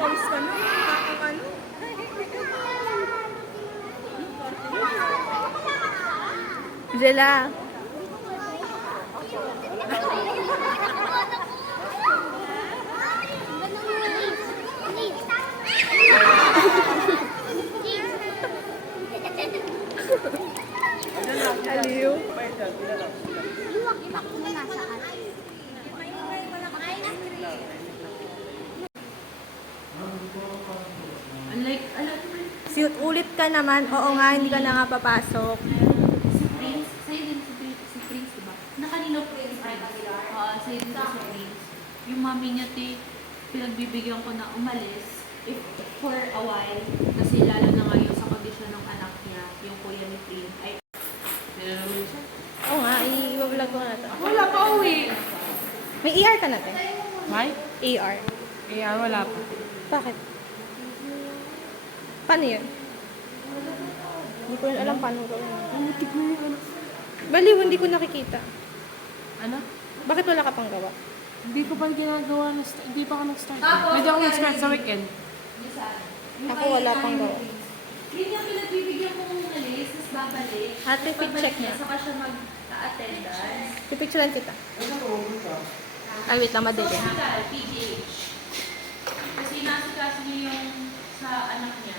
Pawis ka na. Ano? Jela. Aliw. Suit ulit ka naman. Oo nga, hindi ka na nga papasok. Si Prince, sa'yo din si Prince, diba? Nakanino Prince? Sa'yo din si Prince. Yung mami niya, pinagbibigyan ko na umalis if for a while. Kasi lalo na ngayon sa kondisyon ng anak niya, yung kuya ni Prince. Ay, meron siya. Oo nga, i-vlog ko na ito. Wala pa uwi. May ER ka natin? May? ER. Kaya wala pa. Bakit? Paano yun? Hindi ko rin alam paano gawin. Namutik na yung ano. Baliw, hindi ko nakikita. Ano? Bakit wala ka pang gawa? Hindi ko pa ginagawa. Hindi pa ako nag-start. Hindi ako nag-start sa weekend. Ako wala pang gawa. Yun yung pinagbibigyan ko umalis, tapos babalik. Ate, fit-check niya. Saka siya mag-attendance. Pipicturean kita. Ay, wait lang, madali. Hospital, PGH. Kasi nasikaso niya yung sa anak niya.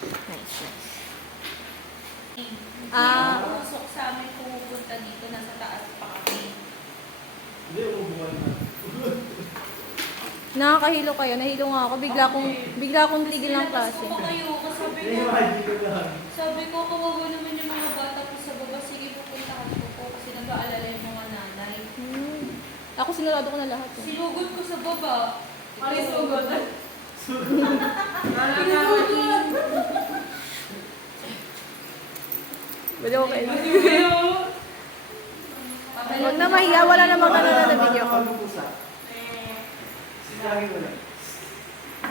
Nice, nice. Usok sa amin pumupunta dito, nasa taas pa kami. Nakakahilo kayo. Nahilo nga ako. Bigla akong tigil ng klase. Kasi kayo, sabi ko, kawawa naman yung mga bata po sa baba. Sige, pupuntahan ko po kasi nag-aalala yung mga nanay. Ako sinurado ko na lahat. Eh. Sinugod ko sa baba. Ano sugod? Bali ko kayo. Huwag na mahiya. Wala namang ganun na video ko. Hindi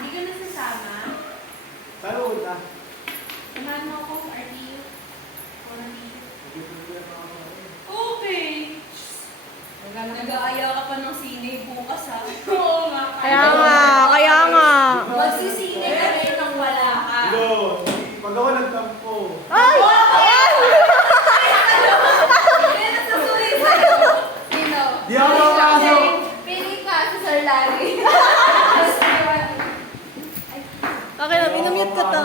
ka nasasama? Samahan mo ako, RTU. Okay. Nag-aaya ka pa ng sine bukas ha? Oo nga. Kaya nga. Magsisine ka rin nang wala ka. Pag ako nagtampo. Ay! Ayan! Hindi nasasulit sa'yo. Sino? Di ako makapasok. Pili ka si Sir Larry. Okay na, minumute ko to.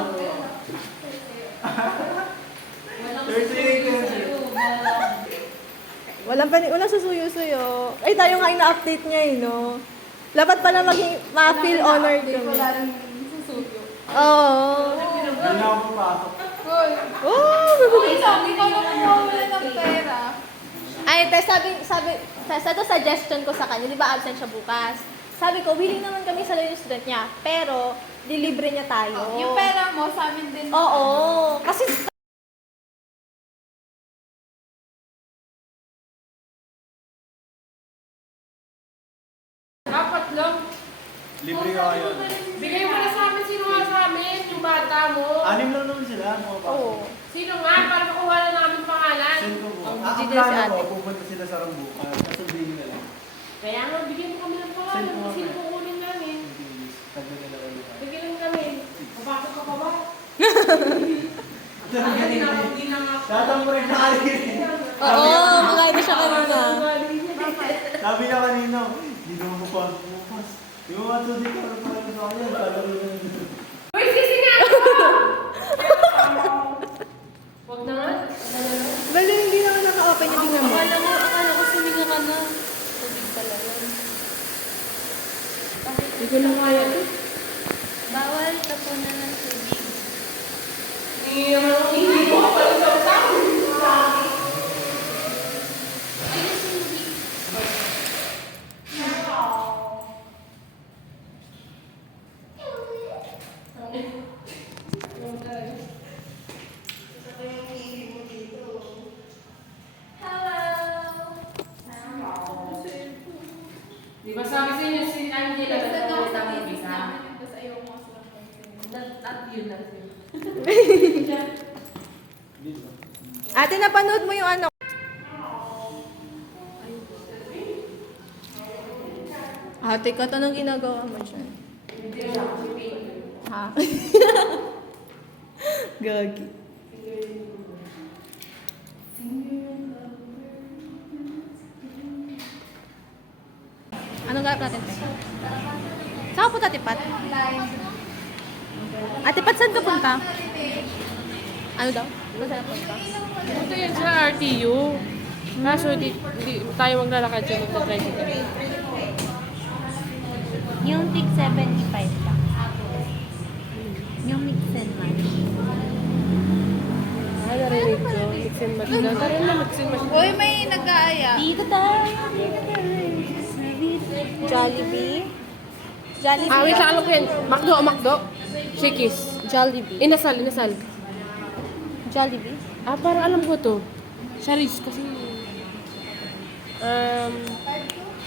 Walang susuyo-suyo. Ay, tayo nga ina-update niya eh, no? Dapat pala ma-feel honored kami. Wala rin susuyo. Oo. Hindi na ako papasok. Oh! Sabi ko na mawawala ng pera. Ay, sa to suggestion ko sa kanya, di ba absent siya bukas? Sabi ko, willing naman kami sa yung student niya, pero dilibre niya tayo. Yung pera mo, sa amin din. Oo. Kasi Dapat lang. Libre ka ngayon. Bigay mo na sa amin. Sino nga sa amin? Yung bata mo. 6 lang naman sila. Mga pa. oo. Sino nga? Para makuha na namin pangalan. Send ko po. Ang Ang digil plano si ate. ko, pupunta sila sa Rambuca. Sasabihin nila lang. Kaya nga, bigyan mo kami ng pangalan. Sino nga Sino kayo? kukunin namin? Tagdagan na kayo. Bigyan lang kami. Papasok ka pa ba? Hindi na nga. Tatampo rin na kanina. Oo, mga ito siya kanina. Sabi niya kanina, hindi naman papasok bukas. Yung mga tuloy ka rin pala sa kanya. Talaro na nila. Uy, sisi nga! Huwag na nga. Bali, hindi naman naka-open yung tingnan mo. Akala ko suminga ka na. Tubig pala yun. Hindi ko lang kaya ito. Bawal tapunan ng tubig. Hindi ko ka pala sa utak. Ayun si Ruby. Di ba sabi sa inyo si Angela na sa mga isa? At yun lang. Ate, napanood mo yung ano? Ate, ka, anong ginagawa mo dyan? Ha? Gagi. Anong galap natin? Saan ka punta, Tipat? Ate Pat, saan ka punta? Ano daw? Saan ka punta? Ito yan sa RTU. Kaso di tayo maglalakad siya magta-tricycle. Yung tig 75 lang. Yung mix and match. Narinig ko. Mix and match na. Tara na, mix and match. Uy, may nag-aaya. Dito tayo. Dito tayo. Jollibee. Jollibee. Wait lang, alam ko yan. Macdo. Shakey's. Jollibee. Inasal. Jollibee. Parang alam ko to. Charis kasi.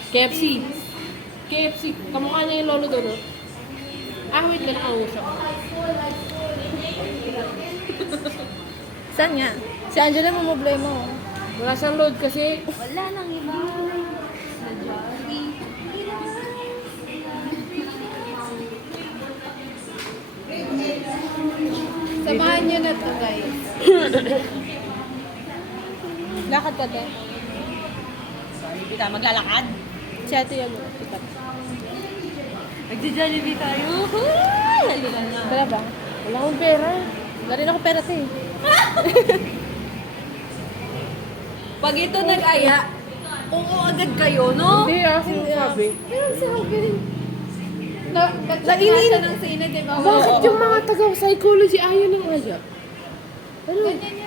KFC. Kamukha niya yung lolo doon, no? Wait lang, nakausap. Saan nga? Si Angela mo problema. Wala siyang load kasi. Wala nang iba. Sa Jollibee. Samahan niyo na to, guys. Lakad ka to. Hindi ka maglalakad. Si Ate Yago. Tipat. Magja-Jollibee tayo. Halika na. Wala ba? Wala akong pera. Wala rin ako pera, te. Pag ito nag-aya, oo agad kayo, no? Hindi, sinasabi. Nainin. Ng sine, di ba? Bakit yung mga taga-psychology ayaw ng aya? Ano? Ganyan